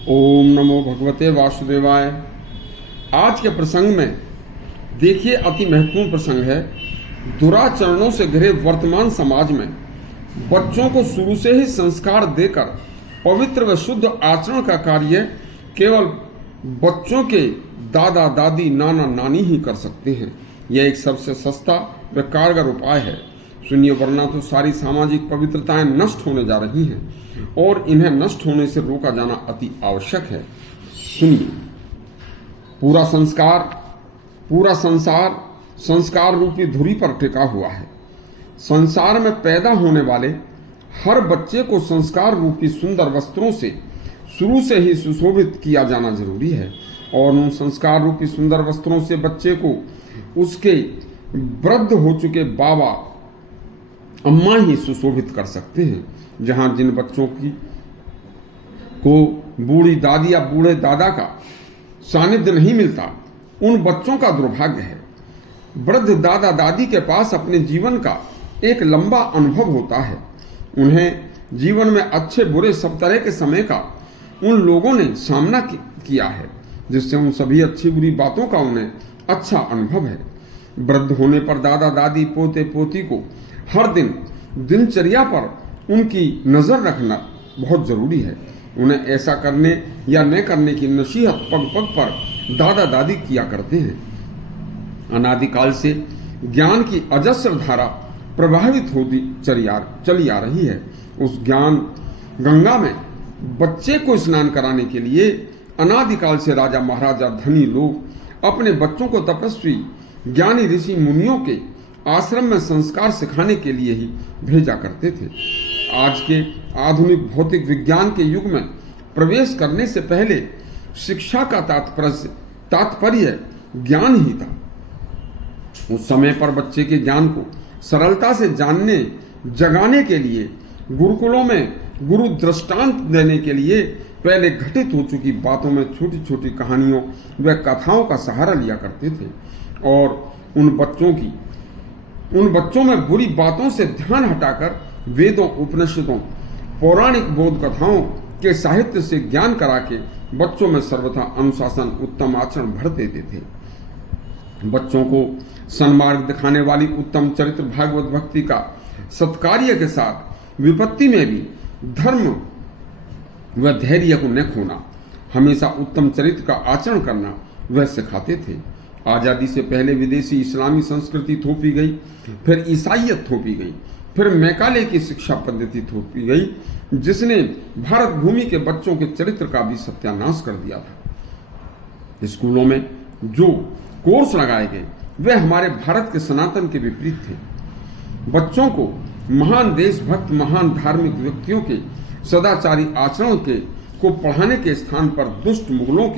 ओम नमो भगवते वासुदेवाय। आज के प्रसंग में देखिए, अति महत्वपूर्ण प्रसंग है। दुराचरणों से घिरे वर्तमान समाज में बच्चों को शुरू से ही संस्कार देकर पवित्र व शुद्ध आचरण का कार्य केवल बच्चों के दादा दादी नाना नानी ही कर सकते हैं। यह एक सबसे सस्ता व कारगर उपाय है। सुनिए, वरना तो सारी सामाजिक पवित्रताएं नष्ट होने जा रही हैं और इन्हें नष्ट होने से रोका जाना अति आवश्यक है। सुनिए, पूरा संसार संस्कार रूपी धुरी पर टिका हुआ है। संसार में पैदा होने वाले हर बच्चे को संस्कार रूपी सुंदर वस्त्रों से शुरू से ही सुशोभित किया जाना जरूरी है और उन संस्कार रूपी सुंदर वस्त्रों से बच्चे को उसके वृद्ध हो चुके बाबा अम्मा ही सुशोभित कर सकते हैं। जहां जिन बच्चों को बूढ़ी दादी या बूढ़े दादा का सानिध्य नहीं मिलता, उन बच्चों का दुर्भाग्य है। वृद्ध दादा दादी के पास अपने जीवन का एक लंबा अनुभव होता है। उन्हें जीवन में अच्छे बुरे सब तरह के समय का उन लोगों ने सामना किया है, जिससे उन सभी अच्छी बुरी बातों का उन्हें अच्छा अनुभव है। वृद्ध होने पर दादा दादी पोते पोती को हर दिन दिनचर्या पर उनकी नजर रखना बहुत जरूरी है। उन्हें ऐसा करने या न करने की नसीहत पग पग पर दादा दादी किया करते हैं। अनादिकाल से ज्ञान की अजस्र धारा प्रवाहित होती चली आ रही है। उस ज्ञान गंगा में बच्चे को स्नान कराने के लिए अनादिकाल से राजा महाराजा धनी लोग अपने बच्चों को तपस्वी ज्ञानी ऋषि मुनियों के आश्रम में संस्कार सिखाने के लिए ही भेजा करते थे। आज के आधुनिक भौतिक विज्ञान के युग में प्रवेश करने से पहले शिक्षा का तात्पर्य ज्ञान ही था। उस समय पर बच्चे के ज्ञान को सरलता से जगाने के लिए गुरुकुलों में गुरु दृष्टांत देने के लिए पहले घटित हो चुकी बातों में छोटी छोटी कहानियों व कथाओं का सहारा लिया करते थे और उन बच्चों में बुरी बातों से ध्यान हटाकर वेदों, उपनिषदों, पौराणिक बोध कथाओं के साहित्य से ज्ञान करा के बच्चों में सर्वथा अनुशासन, उत्तम आचरण भर देते थे। बच्चों को सन्मार्ग दिखाने वाली उत्तम चरित्र भागवत भक्ति का सत्कार्य के साथ विपत्ति में भी धर्म व धैर्य को न खोना, हमेशा उत्तम चरित्र का आचरण करना वह सिखाते थे। आजादी से पहले विदेशी इस्लामी संस्कृति थोपी गई, फिर ईसाइयत थोपी गई, फिर मैकाले की शिक्षा पद्धति थोपी गई, जिसने भारत भूमि के बच्चों के चरित्र का भी सत्यानाश कर दिया था। स्कूलों में जो कोर्स लगाए गए वे हमारे भारत के सनातन के विपरीत थे। बच्चों को महान देशभक्त, महान धार्मिक व्यक्तियों के सदाचारी आचरण को पढ़ाने के स्थान पर दुष्ट मुगलों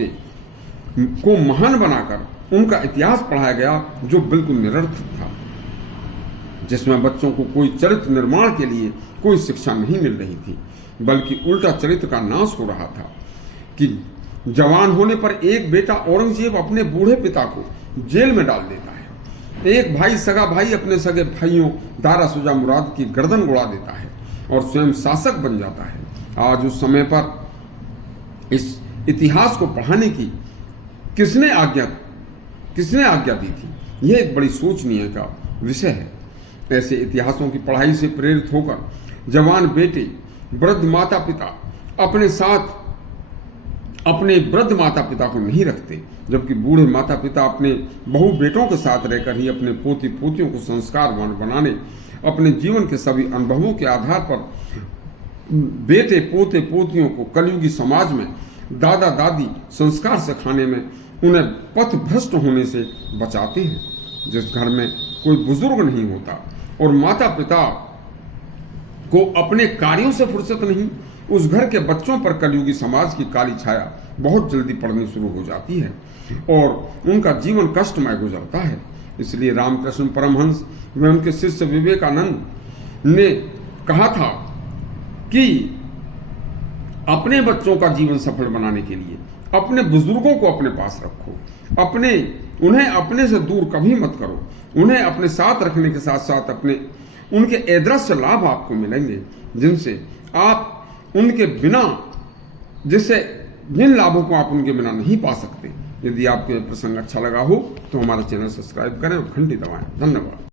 को महान बनाकर उनका इतिहास पढ़ाया गया, जो बिल्कुल निरर्थक था, जिसमें बच्चों को कोई चरित्र निर्माण के लिए कोई शिक्षा नहीं मिल रही थी, बल्कि उल्टा चरित्र का नाश हो रहा था। कि जवान होने पर एक बेटा औरंगजेब अपने बूढ़े पिता को जेल में डाल देता है, एक भाई सगा भाई अपने सगे भाइयों दारा सुजा मुराद की गर्दन उड़ा देता है और स्वयं शासक बन जाता है। आज उस समय पर इस इतिहास को पढ़ाने की किसने आज्ञा दी थी? यह एक बड़ी सोचनीय का विषय है। ऐसे इतिहासों की पढ़ाई से प्रेरित होकर जवान बेटे वृद्ध माता पिता अपने साथ अपने वृद्ध माता पिता को नहीं रखते, जबकि बूढ़े माता पिता अपने बहु बेटों के साथ रहकर ही अपने पोती पोतियों को संस्कारवान बनाने, अपने जीवन के सभी अनुभवों के आधार पर बेटे पोते पोतियों को कलयुगी समाज में दादा दादी संस्कार सिखाने में उन्हें पथ भ्रष्ट होने से बचाते हैं। जिस घर में कोई बुजुर्ग नहीं होता और माता पिता को अपने कार्यों से फुर्सत नहीं, उस घर के बच्चों पर कलयुगी समाज की काली छाया बहुत जल्दी पड़नी शुरू हो जाती है और उनका जीवन कष्टमय गुजरता है। इसलिए रामकृष्ण परमहंस व उनके शिष्य विवेकानंद ने कहा था कि अपने बच्चों का जीवन सफल बनाने के लिए अपने बुजुर्गों को अपने पास रखो, उन्हें अपने से दूर कभी मत करो। उन्हें अपने साथ रखने के साथ साथ उनके अदृश्य लाभ आपको मिलेंगे, जिनसे आप उनके बिना जिससे जिन लाभों को आप उनके बिना नहीं पा सकते। यदि आपको यह प्रसंग अच्छा लगा हो तो हमारा चैनल सब्सक्राइब करें और घंटी दबाएं। धन्यवाद।